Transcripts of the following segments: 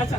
আচ্ছা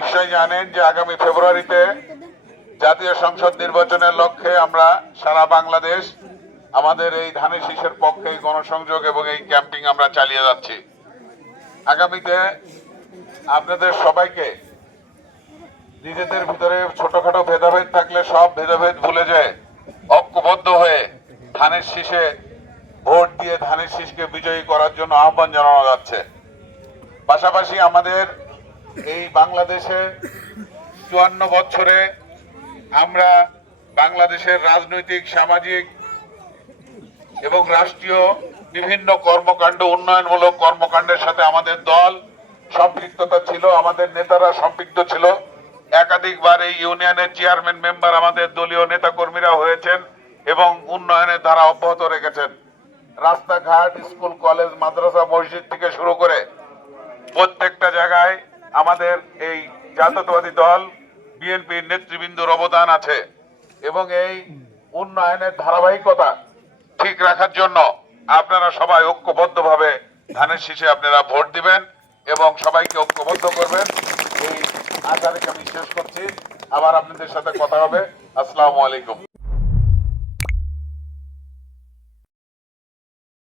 নিশ্চয়ই জানেন যে আগামী ফেব্রুয়ারিতে জাতীয় সংসদ নির্বাচনের লক্ষ্যে আমরা সারা বাংলাদেশ আমাদের এই ধানের শীষের পক্ষে গণসংযোগ এবং এই ক্যাম্পিং আমরা চালিয়ে যাচ্ছি। আগামীতে আপনাদের সবাইকে নিজেদের ভিতরে ছোটখাটো ভেদাভেদ থাকলে সব ভেদাভেদ ভুলে যায় ঐক্যবদ্ধ হয়ে ধানের শীষে ভোট দিয়ে ধানের শীষকে বিজয়ী করার জন্য আহ্বান জানানো যাচ্ছে। পাশাপাশি আমাদের এই বাংলাদেশে চুয়ান্ন বছরে আমরা বাংলাদেশের রাজনৈতিক, সামাজিক এবং রাষ্ট্রীয় বিভিন্ন কর্মকাণ্ড, উন্নয়নমূলক কর্মকাণ্ডের সাথে আমাদের দল সম্পৃক্ততা ছিল, আমাদের নেতারা সম্পৃক্ত ছিল। একাধিকবার এই ইউনিয়নের চেয়ারম্যান মেম্বার আমাদের দলীয় নেতাকর্মীরা হয়েছেন এবং উন্নয়নের ধারা অব্যাহত রেখেছেন। রাস্তাঘাট, স্কুল, কলেজ, মাদ্রাসা, মসজিদ থেকে শুরু করে প্রত্যেকটা জায়গায় আমাদের এই জাতীয়তাবাদী দল, বিএনপির নেতৃবৃন্দর অবদান আছে এবং এই উন্নয়নের ধারাবাহিকতা ঠিক রাখার জন্য আপনারা সবাই ঐক্যবদ্ধভাবে ধানের শীষে আপনারা ভোট দিবেন এবং সবাইকে ঐক্যবদ্ধ করবেন। এই আচারকে আমি শেষ করছি। আবার আপনাদের সাথে কথা হবে। আসসালামু আলাইকুম।